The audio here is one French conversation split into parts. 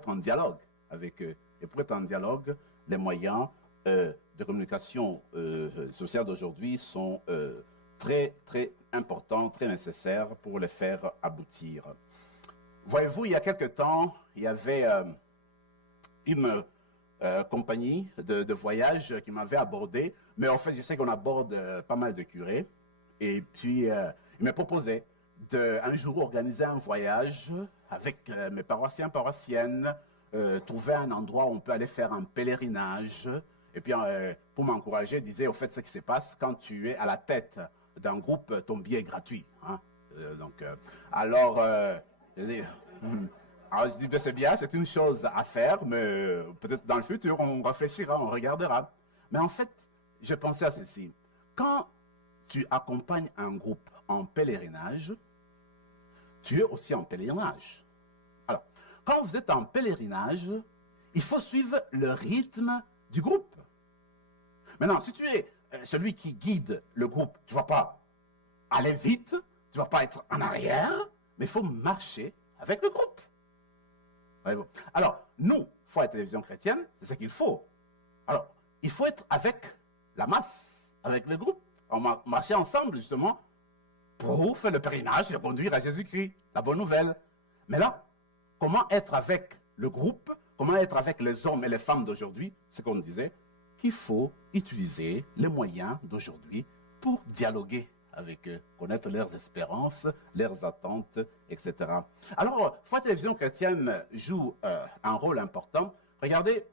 être en dialogue avec eux. Et pour être en dialogue, les moyens de communication sociale d'aujourd'hui sont très, très importants, très nécessaires pour les faire aboutir. Voyez-vous, il y a quelque temps, il y avait une compagnie de voyage qui m'avait abordé, mais en fait, je sais qu'on aborde pas mal de curés, et puis il m'a proposé un jour organiser un voyage avec mes paroissiens, paroissiennes, trouver un endroit où on peut aller faire un pèlerinage, et puis pour m'encourager, il disait, au fait, ce qui se passe, quand tu es à la tête d'un groupe, ton billet est gratuit. Hein? Alors, je dis, alors je dis, ben, c'est bien, c'est une chose à faire, mais peut-être dans le futur, on réfléchira, on regardera. Mais en fait, je pensais à ceci. Quand tu accompagnes un groupe en pèlerinage, tu es aussi en pèlerinage. Alors, quand vous êtes en pèlerinage, il faut suivre le rythme du groupe. Maintenant, si tu es celui qui guide le groupe, tu ne vas pas aller vite, tu ne vas pas être en arrière, mais il faut marcher avec le groupe. Alors, nous, Foi et Télévision Chrétienne, c'est ce qu'il faut. Alors, il faut être avec la masse, avec le groupe. On marcher ensemble, justement, pour faire le pèlerinage et conduire à Jésus-Christ, la bonne nouvelle. Mais là, comment être avec le groupe, comment être avec les hommes et les femmes d'aujourd'hui, c'est qu'on disait qu'il faut utiliser les moyens d'aujourd'hui pour dialoguer avec eux, connaître leurs espérances, leurs attentes, etc. Alors, Foi Télévision Chrétienne joue un rôle important. Regardez,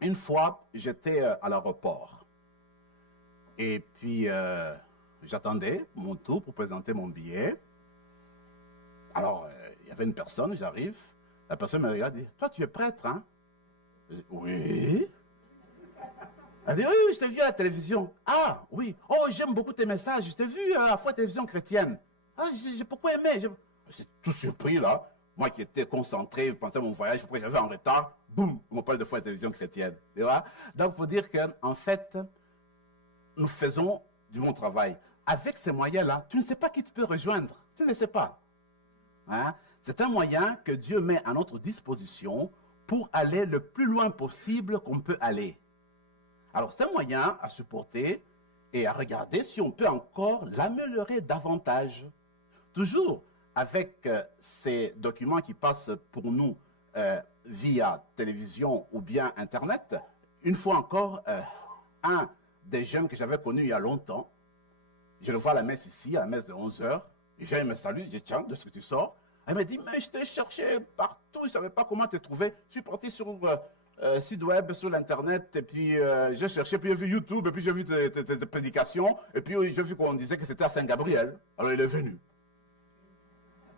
une fois, j'étais à l'aéroport. Et puis, j'attendais mon tour pour présenter mon billet. Alors, il y avait une personne, j'arrive. La personne me regarde et dit, « Toi, tu es prêtre, hein ?» Je dis, « Oui. » Elle dit, « Oui, je t'ai vu à la télévision. »« Ah, oui. Oh, j'aime beaucoup tes messages. Je t'ai vu à la Foi Télévision Chrétienne. »« Ah, j'ai beaucoup aimé. » J'étais tout surpris, là. Moi qui étais concentré, je pensais à mon voyage, après j'avais en retard. Boum, on me parle de Foi Télévision Chrétienne. Tu vois? Donc, il faut dire qu'en fait, nous faisons du bon travail. Avec ces moyens-là, tu ne sais pas qui tu peux rejoindre. Tu ne le sais pas. Hein? C'est un moyen que Dieu met à notre disposition pour aller le plus loin possible qu'on peut aller. Alors, c'est un moyen à supporter et à regarder si on peut encore l'améliorer davantage. Toujours avec ces documents qui passent pour nous via télévision ou bien Internet. Une fois encore, un des jeunes que j'avais connu il y a longtemps, je le vois à la messe ici, à la messe de 11h, il vient, il me salue, je dis, tiens, de ce que tu sors. Elle me dit, mais je t'ai cherché partout, je ne savais pas comment te trouver. Je suis parti sur site web, sur l'internet, et puis j'ai cherché, puis j'ai vu YouTube, et puis j'ai vu tes prédications, et puis j'ai vu qu'on disait que c'était à Saint-Gabriel. Alors il est venu.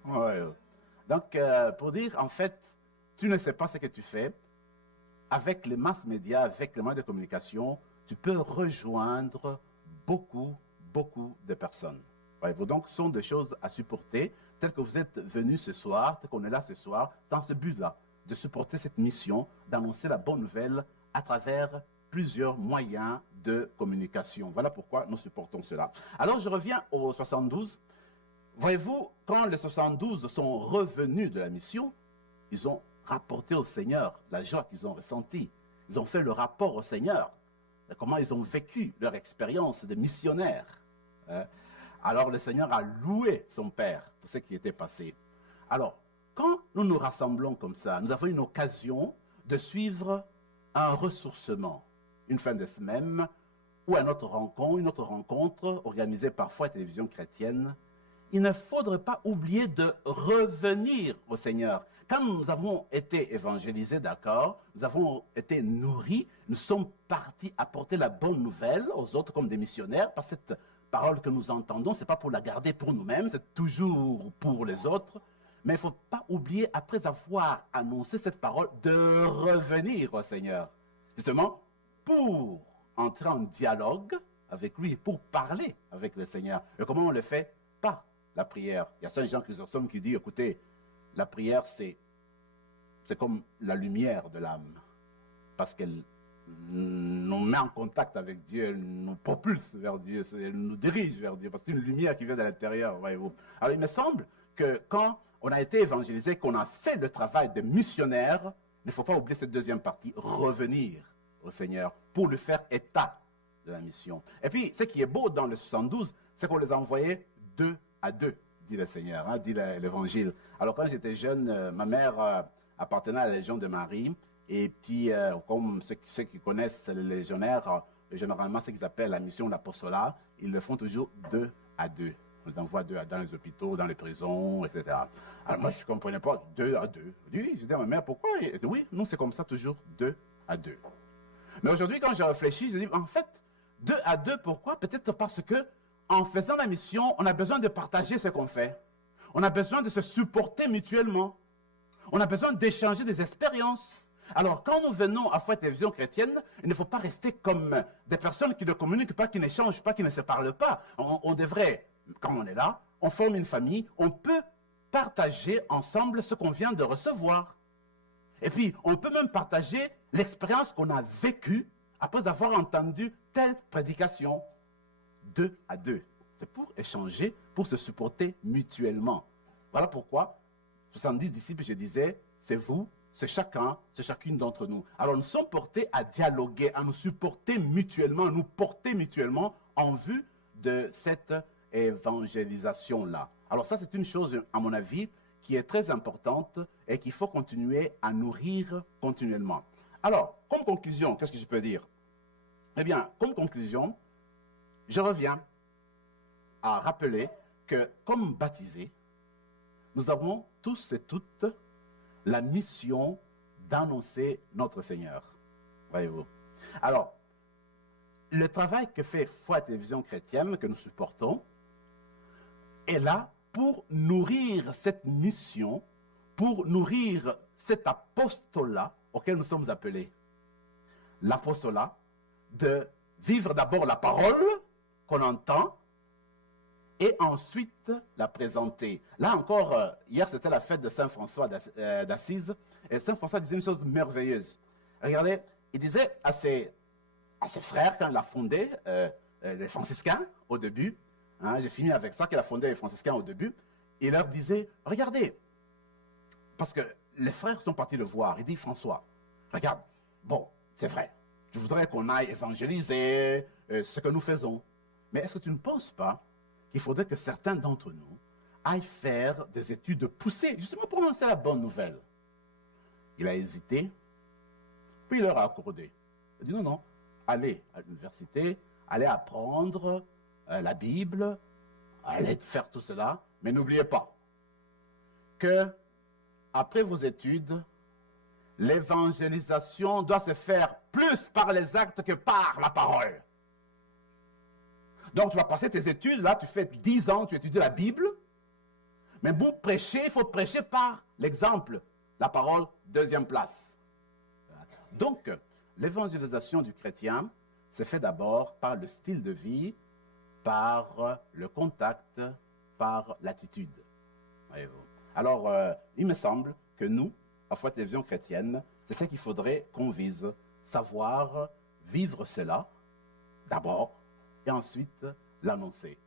Ouais. Donc, pour dire, en fait, tu ne sais pas ce que tu fais. Avec les masses médias, avec les moyens de communication, tu peux rejoindre beaucoup de personnes. Voyez-vous, donc, ce sont des choses à supporter, telles que vous êtes venus ce soir, tel qu'on est là ce soir, dans ce but-là, de supporter cette mission, d'annoncer la bonne nouvelle à travers plusieurs moyens de communication. Voilà pourquoi nous supportons cela. Alors, je reviens au 72. Voyez-vous, quand les 72 sont revenus de la mission, ils ont rapporté au Seigneur la joie qu'ils ont ressentie. Ils ont fait le rapport au Seigneur, de comment ils ont vécu leur expérience de missionnaire. Alors le Seigneur a loué son Père pour ce qui était passé. Alors, quand nous nous rassemblons comme ça, nous avons une occasion de suivre un ressourcement, une fin de semaine, ou une autre rencontre organisée par Foi et Télévision Chrétienne. Il ne faudrait pas oublier de revenir au Seigneur. Quand nous avons été évangélisés, d'accord, nous avons été nourris, nous sommes partis apporter la bonne nouvelle aux autres comme des missionnaires, par cette parole que nous entendons, ce n'est pas pour la garder pour nous-mêmes, c'est toujours pour les autres. Mais il ne faut pas oublier, après avoir annoncé cette parole, de revenir au Seigneur. Justement, pour entrer en dialogue avec lui, pour parler avec le Seigneur. Et comment on le fait? Par la prière. Il y a Saint Jean Chrysostome qui dit, écoutez, la prière, c'est comme la lumière de l'âme. Parce qu'elle nous met en contact avec Dieu, elle nous propulse vers Dieu, elle nous dirige vers Dieu. Parce que c'est une lumière qui vient de l'intérieur, voyez-vous. Alors, il me semble que quand on a été évangélisé, qu'on a fait le travail de missionnaire, il ne faut pas oublier cette deuxième partie, revenir au Seigneur pour lui faire état de la mission. Et puis, ce qui est beau dans le 72, c'est qu'on les a envoyés 2 à 2, dit le Seigneur, dit l'Évangile. Alors, quand j'étais jeune, ma mère appartenait à la Légion de Marie. Et puis, comme ceux qui connaissent les légionnaires, généralement, ce qu'ils appellent la mission d'apostolat, ils le font toujours 2 à 2. On les envoie 2 à 2 dans les hôpitaux, dans les prisons, etc. Alors moi, je ne comprenais pas 2 à 2. Oui, je dis à ma mère, pourquoi? Elle dit, oui, nous, c'est comme ça, toujours 2 à 2. Mais aujourd'hui, quand j'ai réfléchi, je dis, en fait, 2 à 2, pourquoi? Peut-être parce que, en faisant la mission, on a besoin de partager ce qu'on fait. On a besoin de se supporter mutuellement. On a besoin d'échanger des expériences. Alors, quand nous venons à Foi et Télévision Chrétienne, il ne faut pas rester comme des personnes qui ne communiquent pas, qui n'échangent pas, qui ne se parlent pas. On devrait, quand on est là, on forme une famille, on peut partager ensemble ce qu'on vient de recevoir. Et puis, on peut même partager l'expérience qu'on a vécue après avoir entendu telle prédication. 2 à 2. C'est pour échanger, pour se supporter mutuellement. Voilà pourquoi 70 disciples, je disais, c'est vous, c'est chacun, c'est chacune d'entre nous. Alors nous sommes portés à dialoguer, à nous supporter mutuellement, à nous porter mutuellement en vue de cette évangélisation-là. Alors ça, c'est une chose, à mon avis, qui est très importante et qu'il faut continuer à nourrir continuellement. Alors, comme conclusion, qu'est-ce que je peux dire? Eh bien, comme conclusion, je reviens à rappeler que, comme baptisés, nous avons tous et toutes la mission d'annoncer notre Seigneur. Voyez-vous. Alors, le travail que fait Foi et Télévision Chrétienne, que nous supportons, est là pour nourrir cette mission, pour nourrir cet apostolat auquel nous sommes appelés. L'apostolat de vivre d'abord la parole qu'on entend et ensuite la présenter. Là encore, hier c'était la fête de Saint François d'Assise, et Saint François disait une chose merveilleuse. Regardez, il disait à ses frères, quand il a fondé les franciscains au début, j'ai fini avec ça, qu'il a fondé les franciscains au début, il leur disait, regardez, parce que les frères sont partis le voir, il dit, François, regarde, bon, c'est vrai, je voudrais qu'on aille évangéliser ce que nous faisons, mais est-ce que tu ne penses pas qu'il faudrait que certains d'entre nous aillent faire des études poussées, justement pour annoncer la bonne nouvelle? Il a hésité, puis il leur a accordé. Il a dit, non, non, allez à l'université, allez apprendre la Bible, allez faire tout cela, mais n'oubliez pas que après vos études, l'évangélisation doit se faire plus par les actes que par la parole. Donc tu vas passer tes études, là tu fais 10 ans, tu étudies la Bible, mais pour prêcher, il faut prêcher par l'exemple. La parole, deuxième place. Donc, l'évangélisation du chrétien se fait d'abord par le style de vie, par le contact, par l'attitude. Voyez-vous. Alors, il me semble que nous, à Foi et Télévision Chrétienne, c'est ça qu'il faudrait qu'on vise, savoir vivre cela d'abord et ensuite l'annoncer.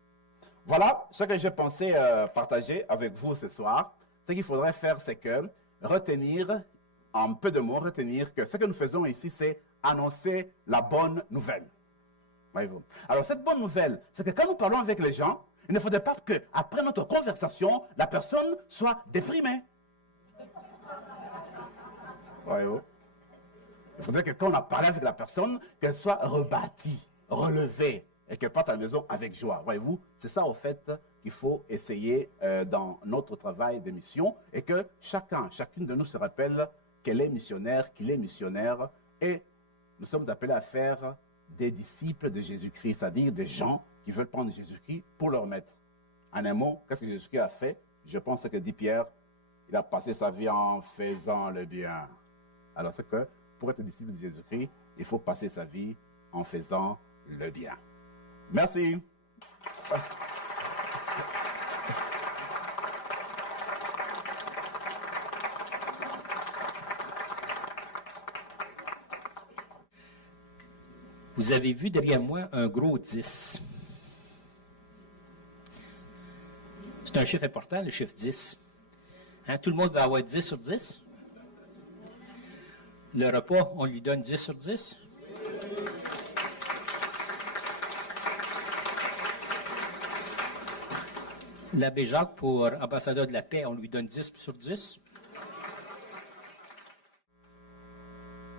Voilà ce que je pensais partager avec vous ce soir. Ce qu'il faudrait faire, c'est que retenir, en peu de mots, retenir que ce que nous faisons ici, c'est annoncer la bonne nouvelle. Voyez-vous. Alors, cette bonne nouvelle, c'est que quand nous parlons avec les gens, il ne faudrait pas qu'après notre conversation, la personne soit déprimée. Voyez-vous. Il faudrait que quand on a parlé avec la personne, qu'elle soit rebâtie, relevée, et qu'elle parte à la maison avec joie. Voyez-vous, c'est ça, au fait, qu'il faut essayer dans notre travail de mission, et que chacune de nous se rappelle qu'elle est missionnaire, qu'il est missionnaire, et nous sommes appelés à faire des disciples de Jésus-Christ, c'est-à-dire des gens qui veulent prendre Jésus-Christ pour leur maître. En un mot, qu'est-ce que Jésus-Christ a fait? Je pense que dit Pierre, il a passé sa vie en faisant le bien. Alors c'est que pour être disciple de Jésus-Christ, il faut passer sa vie en faisant le bien. Merci. Vous avez vu derrière moi un gros 10. C'est un chiffre important, le chiffre 10. Hein, tout le monde va avoir 10 sur 10? Le repas, on lui donne 10 sur 10. L'abbé Jacques, pour ambassadeur de la paix, on lui donne 10 sur 10.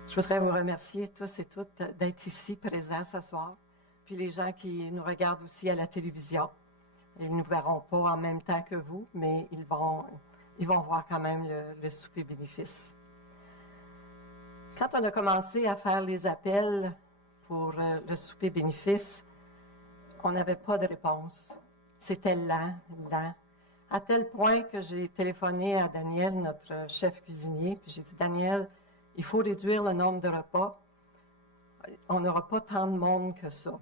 Je voudrais vous remercier tous et toutes d'être ici présents ce soir. Puis les gens qui nous regardent aussi à la télévision. Ils ne nous verront pas en même temps que vous, mais ils vont voir quand même le souper bénéfice. Quand on a commencé à faire les appels pour le souper bénéfice, on n'avait pas de réponse. C'était lent, à tel point que j'ai téléphoné à Daniel, notre chef cuisinier, puis j'ai dit, Daniel, il faut réduire le nombre de repas. On n'aura pas tant de monde que ça.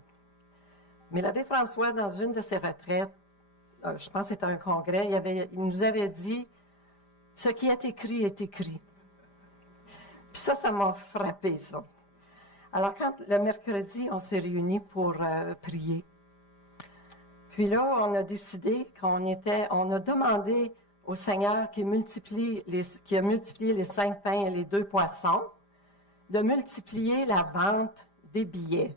Mais l'abbé François, dans une de ses retraites, je pense que c'était un congrès, il nous avait dit, ce qui est écrit est écrit. Puis ça m'a frappé, ça. Alors, quand le mercredi, on s'est réunis pour prier. Puis là, on a décidé on a demandé au Seigneur qui a multiplié les 5 pains et les 2 poissons, de multiplier la vente des billets.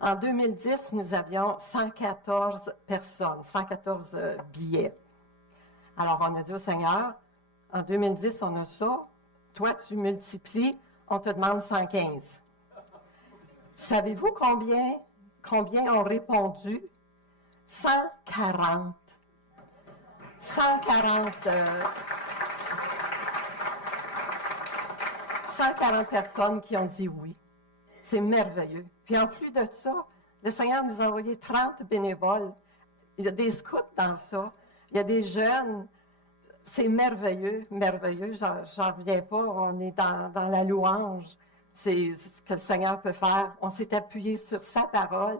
En 2010, nous avions 114 personnes, 114 billets. Alors, on a dit au Seigneur, en 2010, on a ça, toi, tu multiplies, on te demande 115. Savez-vous combien ont répondu? 140. 140 personnes qui ont dit oui. C'est merveilleux. Puis en plus de ça, le Seigneur nous a envoyé 30 bénévoles. Il y a des scouts dans ça. Il y a des jeunes. C'est merveilleux, merveilleux. J'en reviens pas. On est dans la louange. C'est ce que le Seigneur peut faire. On s'est appuyé sur sa parole.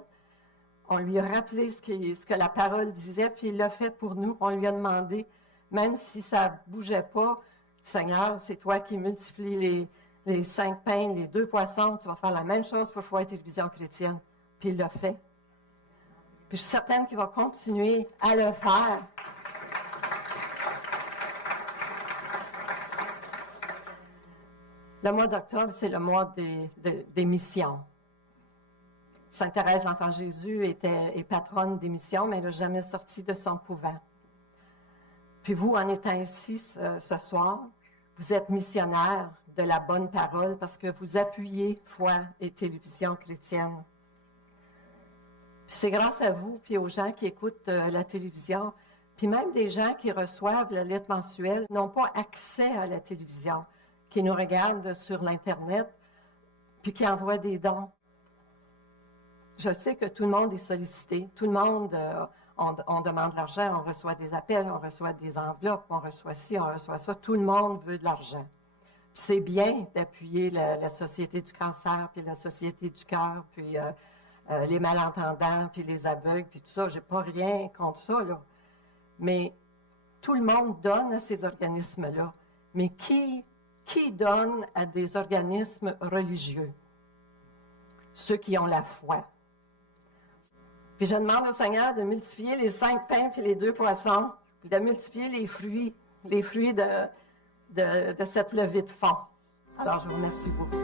On lui a rappelé ce que la parole disait, puis il l'a fait pour nous. On lui a demandé, même si ça ne bougeait pas, Seigneur, c'est toi qui multiplies les 5 pains, les 2 poissons, tu vas faire la même chose pour Foyer Télévision Chrétienne. Puis il l'a fait. Puis je suis certaine qu'il va continuer à le faire. Le mois d'octobre, c'est le mois des missions. Sainte Thérèse, l'Enfant Jésus, est patronne des missions, mais elle n'a jamais sorti de son couvent. Puis vous, en étant ici ce soir, vous êtes missionnaire de la bonne parole parce que vous appuyez Foi et Télévision Chrétienne. Puis c'est grâce à vous, puis aux gens qui écoutent la télévision, puis même des gens qui reçoivent la lettre mensuelle, n'ont pas accès à la télévision, qui nous regardent sur l'Internet, puis qui envoient des dons. Je sais que tout le monde est sollicité. Tout le monde, on demande de l'argent, on reçoit des appels, on reçoit des enveloppes, on reçoit ci, on reçoit ça. Tout le monde veut de l'argent. Puis c'est bien d'appuyer la Société du cancer, puis la Société du cœur, puis les malentendants, puis les aveugles, puis tout ça. J'ai pas rien contre ça, là. Mais tout le monde donne à ces organismes-là. Mais qui donne à des organismes religieux? Ceux qui ont la foi. Puis je demande au Seigneur de multiplier les 5 pains puis les 2 poissons, puis de multiplier les fruits de cette levée de fonds. Alors, je vous remercie beaucoup.